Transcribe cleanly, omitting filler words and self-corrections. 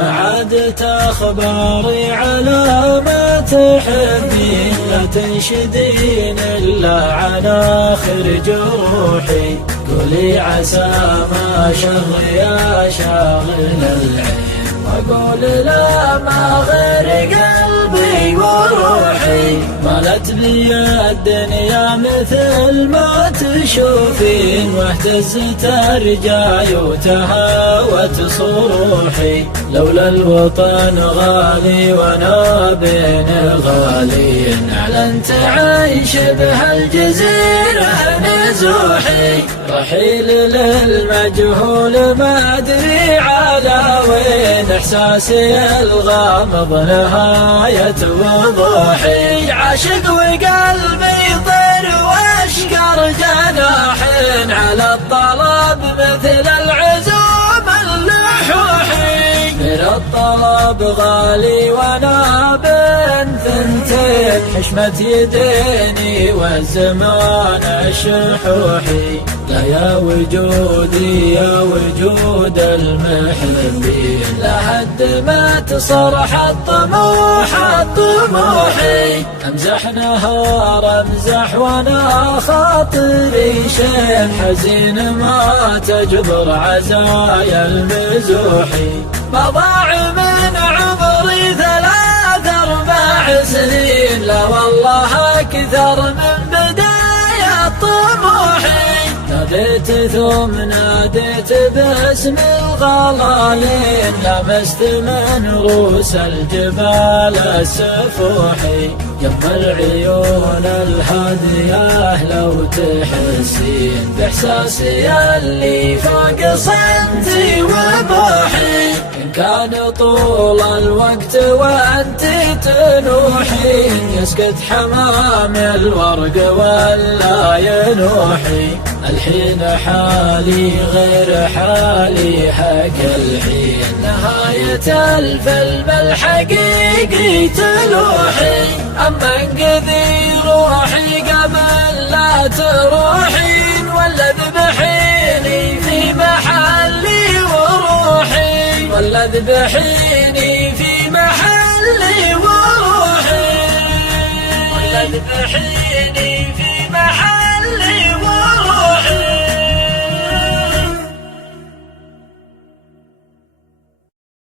عادت أخباري على ما تحبين، لا تنشدين إلا عن آخر جروحي. قولي عسى ما شر يا شاغل العين، وأقول لا ما غير قلبي وروحي. مالت بي الدنيا مثل ما تشوفين، واهتزت أرجاي وتهاوت صروحي. لولا الوطن غالي وانا بين الغالين، أعلنت عن شبه الجزيرة نزوحي. رحيل للمجهول ما أدري على وين، إحساسي الغامض نهاية وضوحي. عاشق وقلبي طير واشقر جناحين، على الطلب مثل العزوم اللحوحي. من الطلب غالي وانا بين ثنتين، حشمة يديني والزمان الشحوحي. لا يا وجودي يا وجود المحبين، لحد ما تصرح الطموح الطموحي. امزح نهار امزح وانا خاطري شين، حزين ما تجبر عزايا المزوحي. ما ضاع من عمري 3 4 سنين، لا والله أكثر من بداية طموحي. ناديت ثم ناديت باسم الغلايين، لمست من رؤوس الجبال السفوحي. يم العيون الهادية لو تحسين، بإحساسي اللي فوق صمتي وبوحي. إن كان طول الوقت وأنت تنوحين، يسكت حمام الورق ولا ينوحي. الحين حالي غير حالي حق الحين، نهاية الفيلم الحقيقي تلوحي. أما انقذي روحي قبل لا تروحين، ولا ذبحيني في محلي وروحي. ولا ذبحيني في محلي وروحي. ولا ذبحيني في محلي وروحي.